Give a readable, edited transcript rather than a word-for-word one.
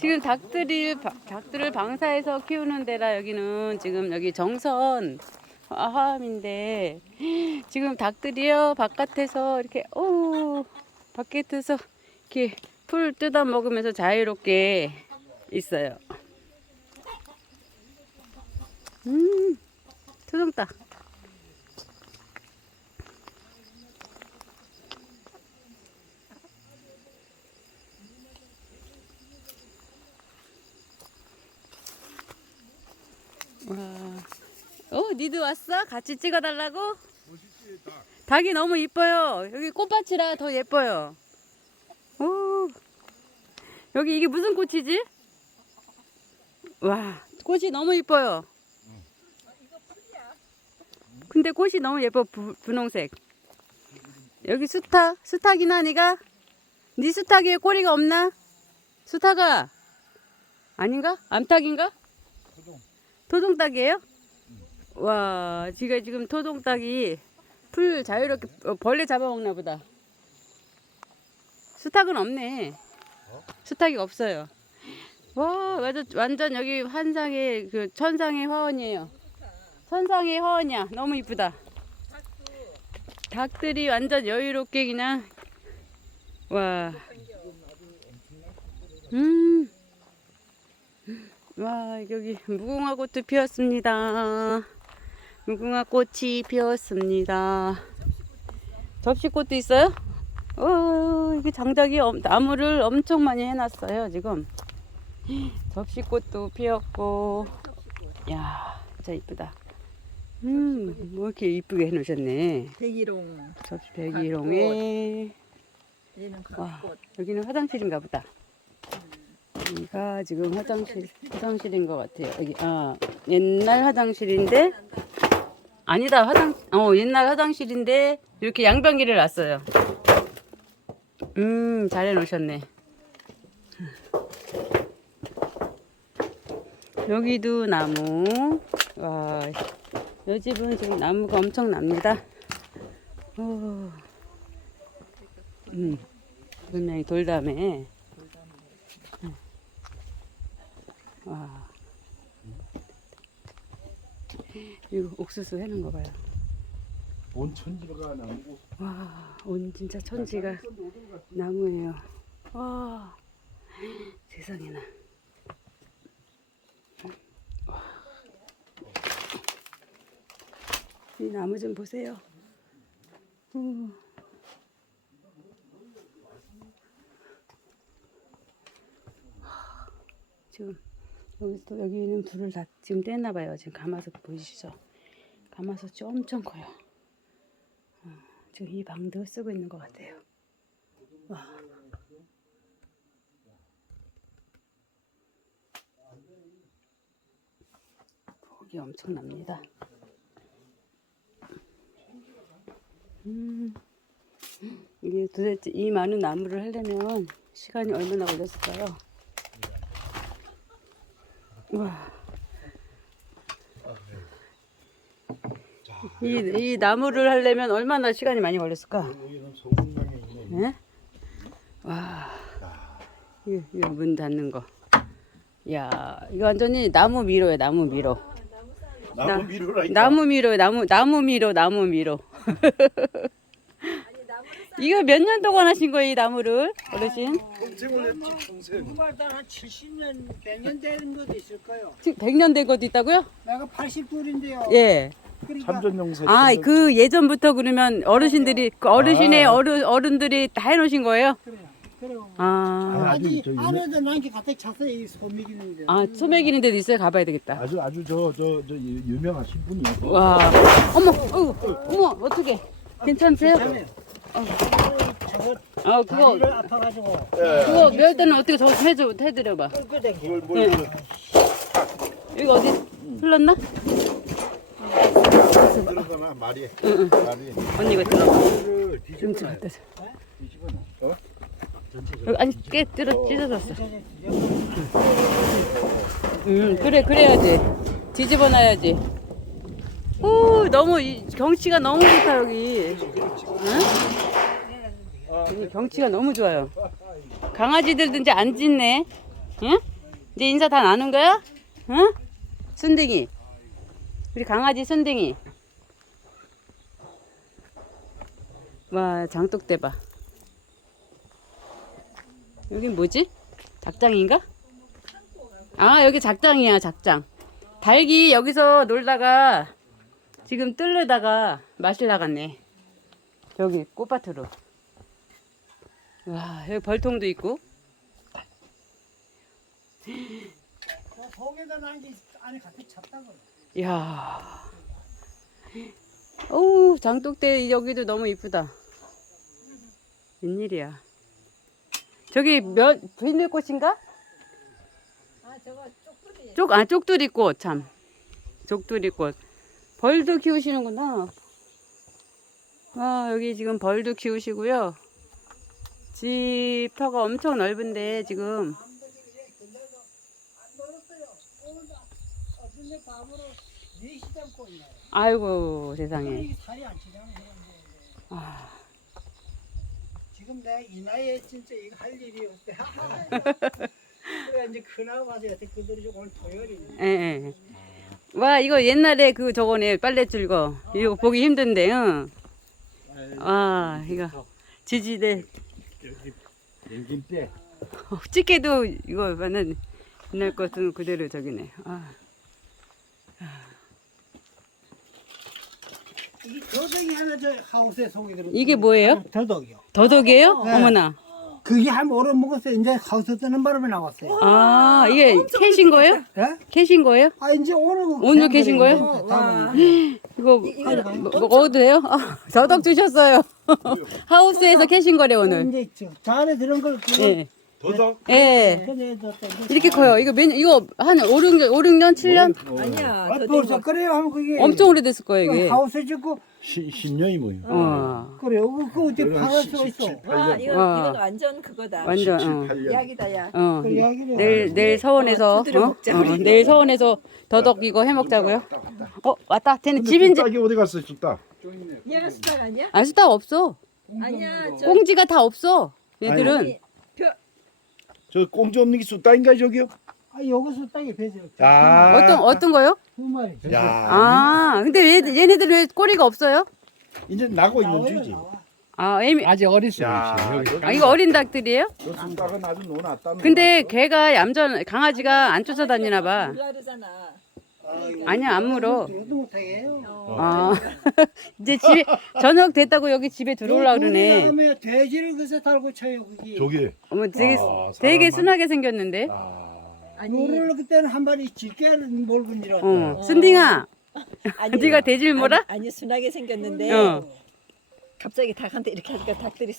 지금 닭들을 방사해서 키우는 데라 여기는 지금 여기 정선 화함인데 지금 닭들이요 바깥에서 이렇게 바깥에서 이렇게 풀 뜯어 먹으면서 자유롭게 있어요. 토종닭. 와. 니도 왔어? 같이 찍어달라고? 닭이 너무 이뻐요. 여기 꽃밭이라 더 예뻐요. 여기 이게 무슨 꽃이지? 와, 꽃이 너무 이뻐요. 근데 꽃이 너무 예뻐, 분홍색. 여기 수탉이나 니가? 니 수탉에 꼬리가 없나? 수탉아? 아닌가? 암탉인가? 토종닭이에요? 와, 지금 토종닭이 풀 자유롭게 벌레 잡아먹나 보다. 수탉은 없네. 수탉이 없어요. 와, 완전 여기 환상의 천상의 화원이에요. 천상의 화원이야. 너무 이쁘다. 닭들이 완전 여유롭게 그냥 와. 와, 여기 무궁화 꽃도 피었습니다. 무궁화 꽃이 피었습니다. 접시꽃도 있어요? 이게 장작이 나무를 엄청 많이 해놨어요, 지금. 접시꽃도 피었고. 야, 진짜 이쁘다. 뭐 이렇게 이쁘게 해놓으셨네. 백일홍. 접시 백일홍에. 얘는 와, 갓꽃. 여기는 화장실인가 보다. 여기가 지금 화장실인 것 같아요. 여기, 옛날 화장실인데, 아니다, 옛날 화장실인데, 이렇게 양변기를 놨어요. 잘 해놓으셨네. 여기도 나무. 와, 이 집은 지금 나무가 엄청 납니다. 분명히 돌담에. 와. 이거 옥수수 해놓은 거 봐요. 온 천지가 나무고. 와, 온 진짜 천지가 나무예요. 와, 세상에나. 와. 이 나무 좀 보세요. 지금 여기는 불을 다 지금 뗐나 봐요. 지금 가마솥 보이시죠? 가마솥이 엄청 커요. 지금 이 방도 쓰고 있는 것 같아요. 와. 폭이 엄청납니다. 이게 도대체 이 많은 나무를 하려면 시간이 얼마나 걸렸을까요? 와. 이 나무를 하려면 얼마나 시간이 많이 걸렸을까? 여기는 소금장에 있네. 네? 와. 이거 문 닫는 거. 야, 이거 완전히 나무 미로예요, 나무 미로. 나무 미로라니까. 나무 미로예요, 나무 미로. 이거 몇 년 동안 하신 거예요, 이 나무를, 어르신? 평생을 했지, 평생. 정말 한 70년, 100년 된 것도 있을 거요. 지금 100년 된 것도 있다고요? 내가 82인데요. 예. 그러니까 참전용사. 그 예전부터 그러면 어르신들이, 어르신의 어른들이 다 해놓으신 거예요? 그래요. 아주 아직 안에도 난게 가득 찼어요. 이 소미기는데. 소맥 있는 데도 있어요? 가봐야 되겠다. 아주 저 유명하신 분이요. 와, 어머, 어떻게? 괜찮으세요? 저거 그거, 다리를 아파가지고 그거 몇 때는 어떻게 저 해드려봐. 끌고 댕겨. 뭘 이거 어디 흘렀나? 들어가나 말이. 응. 말이. 언니 이거 들어. 를 좀 뒤집어놔. 들었다. 뒤집어놔. 전체적으로. 아니, 꽤 찢어졌어. 그래야지. 뒤집어 놔야지. 너무 경치가 너무 좋다 여기. 응? 여기 경치가 너무 좋아요. 강아지들도 이제 안 짖네. 응? 이제 인사 다 나눈 거야? 응? 순둥이. 우리 강아지 순둥이. 와, 장독대 봐. 여긴 뭐지? 작장인가? 아, 여기 작장이야, 작장. 닭이 여기서 놀다가 지금 뜰려다가 마실라 갔네. 여기 꽃밭으로. 와, 여기 벌통도 있고. 속에다 난게 안에 가득 찼다고. 이야. 어우, 장독대 여기도 너무 이쁘다. 웬일이야. 저기 비늘꽃인가? 아 저거 쪽돌이. 쪽두리꽃 참. 쪽두리꽃. 벌도 키우시는구나. 아, 여기 지금 벌도 키우시고요. 집 터가 엄청 넓은데 지금. 안 멀었어요. 오늘 어제 밤으로 4시 잡고 있네. 아이고 세상에. 이게 살이 안 치잖아. 아, 지금 내가 이 나이에 진짜 이거 할 일이 없대. 그래 이제 큰아가 봐서 여태 그들이 오늘 토요일이네. 예, 예. 와, 이거 옛날에 그 저거네 빨래줄 거. 이거 보기 힘든데, 응. 아, 이거 지지대. 여기 냉긴 때. 집게도 이거 완전 옛날 것은 그대로 저기네. 아. 이게 더덕이 하나 저 하우스에 속에 들어. 이게 뭐예요? 더덕이요. 더덕이에요? 네. 어머나. 그게 한 오래 먹었어요. 이제 하우스 뜨는 바람에 나왔어요. 아, 이게 캐신 거예요? 예? 캐신 거예요? 아 이제 오늘 계신 거예요? 이거 먹어도 돼요? 아, 더덕 주셨어요. 하우스에서 캐신 거래 오늘. 이제 저 안에 들은 걸 그거 예. 더덕. 예. 꺼내줬다. 이렇게 커요. 이거 이거 한 5, 6년, 7년? 아니야. 아, 벌써 그래요 하면 그게 엄청 오래됐을 거예요, 이게. 하우스 짓고 10년이 뭐예요? 어. 그래요. 그거 어떻게 팔을 수가 있어. 와 이거 와. 이건 완전 그거다. 완전 8년. 약이다 약. 어. 그 이야기를 내일 서원에서 두드려 먹자, 우리. 내일 서원에서 더덕 이거 해 먹자고요. 왔다. 쟤는 집인지 뚝딱이 어디 갔어, 뚝딱? 얘가 스타일 아니야? 안 수다 없어. 아니야. 저 꽁지가 다 없어. 얘들은. 아니, 저 꽁지 없는 게 뚝딱인가 저기요? 아 여기서 땅에 배져. 아. 어떤 거요? 두 마리. 야. 아, 근데 얘네들 왜 꼬리가 없어요? 이제 나고 있는 나와요, 주지. 나와. 아, 애미. 아직 어렸어요. 야, 여기. 아, 이거 어린 닭들이에요? 저 뚝딱은 아주 노놨다. 근데 걔가 강아지가 안 쫓아다니나 봐. 물라르잖아. 아니야, 안 물어. 저도 못하게 해요. 아, 이제 집에 저녁 됐다고 여기 집에 들어오려 그러네. 나가면 돼지를 그새 달고 쳐요 거기. 저기. 어머, 되게 사람만- 순하게 생겼는데. 아니 물을 그때는 한 마리 질게 몰고 이러다. 순딩아, 아니 네가 돼지를 몰아? 아니 순하게 생겼는데 어. 갑자기 닭한테 이렇게 하니까 닭들이